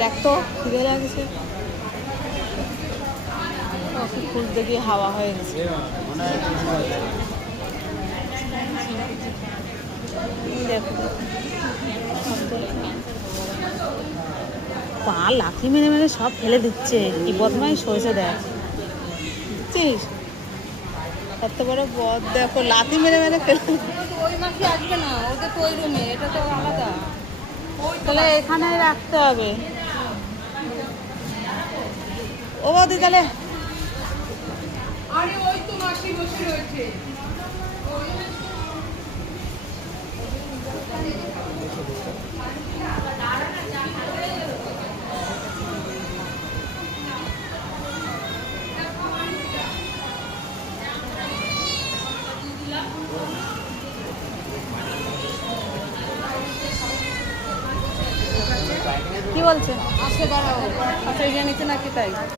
দেখ তো খিদে লাগছে, ওষুধ খুলতে গিয়ে হাওয়া হয়ে গেছে। পা লাথি মেরে মেরে সব ফেলে দিচ্ছে, কি বদমাইশ হয়েছে দেখ, দেখছিস কত বড় বদ, দেখো লাথি মেরে মেরে ফেলে। ওই মাসি আসবে না, ওদের তো ওই রুমে, এটা তো আলাদা। তাহলে এখানেই রাখতে হবে। ও বৌদি তাহলে আরে ওই তো মাসি বসে রয়েছে। কি বলছে? আসে দাঁড়াও, আচ্ছা এই নিচে নাকি তাই?